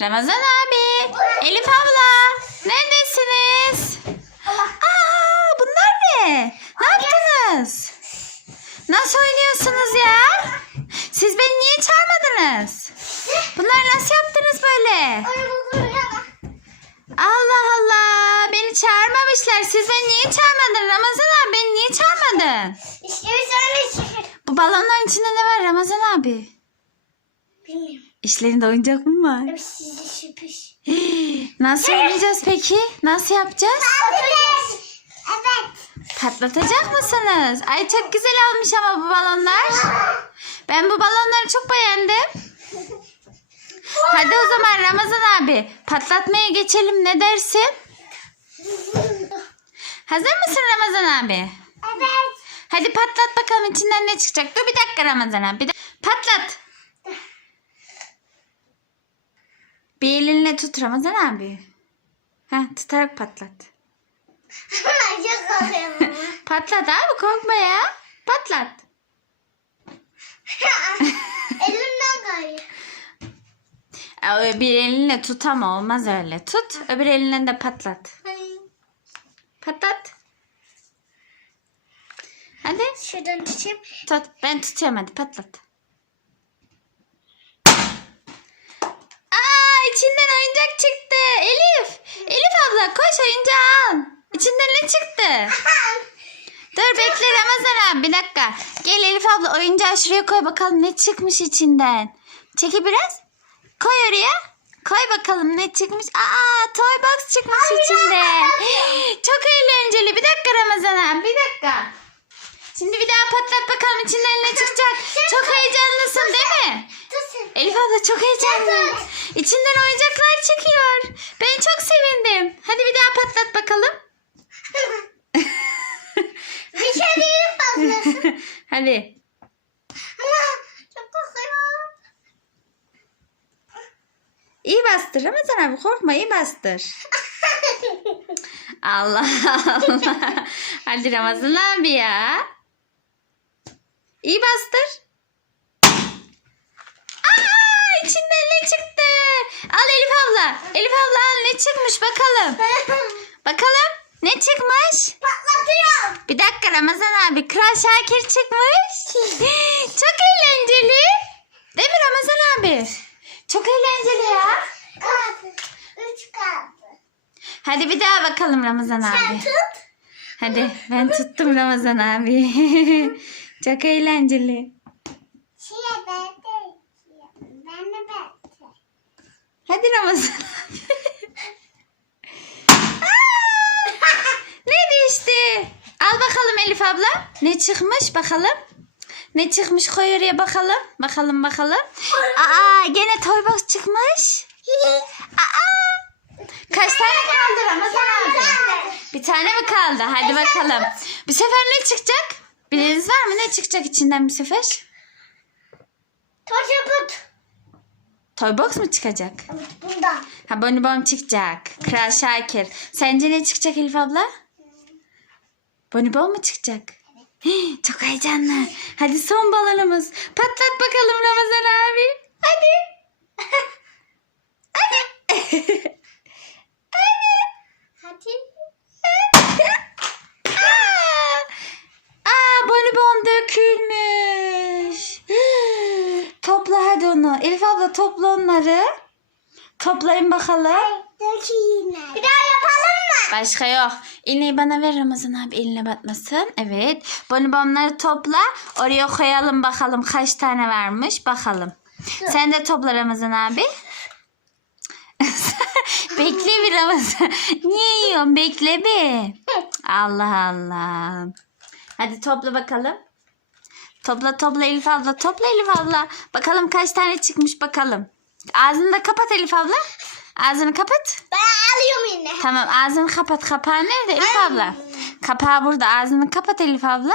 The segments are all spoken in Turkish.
Ramazan abi, Elif abla, neredesiniz? Aa, bunlar ne? Ne yaptınız? Nasıl oynuyorsunuz ya? Siz beni niye çağırmadınız? Bunları nasıl yaptınız böyle? Allah Allah, beni çağırmamışlar. Siz beni niye çağırmadın? Ramazan abi beni niye çağırmadın? İşte bir tane şükür. Bu balonların içinde ne var Ramazan abi? Bilmiyorum. İşlerinde oyuncak mı var? Nasıl oynayacağız peki? Nasıl yapacağız? Evet. Evet. Patlatacak mısınız? Ay çok güzel olmuş ama bu balonlar. Ben bu balonları çok beğendim. Hadi o zaman Ramazan abi patlatmaya geçelim ne dersin? Hazır mısın Ramazan abi? Evet. Hadi patlat bakalım içinden ne çıkacak. Dur bir dakika Ramazan abi. Bir dak- Patlat. Bir elinle tut Ramazan abi. Heh, tutarak patlat. Çok korkuyorum. Patlat abi korkma ya. Patlat. Elimden kayıyor. Bir elinle tut ama olmaz öyle. Tut öbür elinle de patlat. Patlat. Hadi Şuradan tutayım. tut. Ben tutuyorum hadi patlat. Aa içinden oyuncak çıktı. Elif. Koş oyuncağı al. İçinden ne çıktı? Dur bekle Ramazan abi bir dakika. Gel Elif abla oyuncağı şuraya koy bakalım ne çıkmış içinden. Çeki biraz. Koy oraya. Koy bakalım ne çıkmış. Aa toy box çıkmış içinde. Çok eğlenceli. Bir dakika Ramazan abi bir dakika. Şimdi bir daha patlat bakalım içinden ne çıkacak. Çok heyecanlısın değil mi? Elif abla çok heyecanlı. İçinden oyuncaklar çıkıyor. Ben çok sevindim. Hadi bir daha patlat bakalım. Değil fazlası. Hadi. Ama çok korkuyorum. İyi bastır Ramazan abi korkma iyi bastır. Allah Allah. Hadi Ramazan abi ya. İyi bastır. Aa içinden ne çıktı? Al Elif abla. Elif abla ne çıkmış bakalım. Bakalım ne çıkmış? Patlatıyorum. Bir dakika Ramazan abi Kral Şakir çıkmış. Çok eğlenceli. Değil mi Ramazan abi? Çok eğlenceli ya. Kaldı. Üç kaldı. Hadi bir daha bakalım Ramazan Sen abi. tut. Hadi ben tuttum Ramazan abi. Çok eğlenceli. Şeye ben de. Ben de ben de. Hadi Ramazan abi. Ne düştü? Al bakalım Elif abla. Ne çıkmış bakalım. Ne çıkmış koy oraya bakalım. Bakalım bakalım. Aa gene toy box çıkmış. Aa! Kaç tane kaldı Ramazan abi? Bir tane mi kaldı? Hadi bakalım. Bu sefer ne çıkacak? Biliniz var mı? Ne çıkacak içinden bu sefer? Toşaput. Toy box mu çıkacak? Bundan. Ha bonibon çıkacak. Kral Şakir. Sence ne çıkacak Elif abla? Bonibon mu çıkacak? Hii, Çok heyecanlı. Hadi son balonumuz. Patlat bakalım Ramazan abi. Hadi. Hadi. Aa, Aa, bonibon dökülmüş. Topla hadi onu. Elif abla topla onları. Toplayın bakalım. Bir daha yapalım mı? Başka yok. İğneyi bana ver Ramazan abi eline batmasın. Evet. Bonibonları topla. Oraya koyalım bakalım kaç tane varmış. Bakalım. Sen de topla Ramazan abi. Bekle bir Ramazan. Niye yiyorsun? Bekle bir. Allah Allah. Hadi topla bakalım. Topla topla Elif abla. Topla Elif abla. Bakalım kaç tane çıkmış bakalım. Ağzını da kapat Elif abla. Ağzını kapat. Ben alıyorum yine. Tamam ağzını kapat. Kapağı nerede Elif abla? Kapağı burada. Ağzını kapat Elif abla.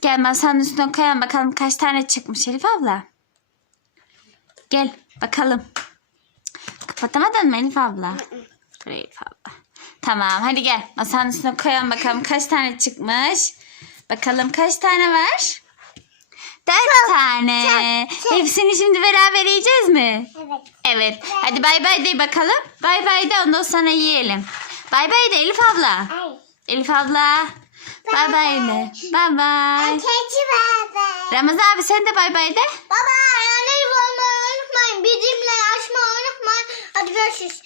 Gel masanın üstüne koyalım bakalım kaç tane çıkmış Elif abla. Gel bakalım. Kapatamadın mı Elif abla? Dur Elif abla. Tamam hadi gel. Masanın üstüne koyalım bakalım kaç tane çıkmış. Bakalım kaç tane var? Dört tane. çok, çok. Hepsini şimdi beraber yiyeceğiz mi? Evet. Evet. Hadi bay bay de bakalım. Bay bay de ondan sonra yiyelim. Bay bay de Elif abla. Ay. Elif abla. Bay bay de. Bay bay. Keçi bebe. Ramazan abi sen de bay bay de. Baba anneyi olmayı unutmayın. Bizimle açmayı unutmayın. Hadi görüşürüz.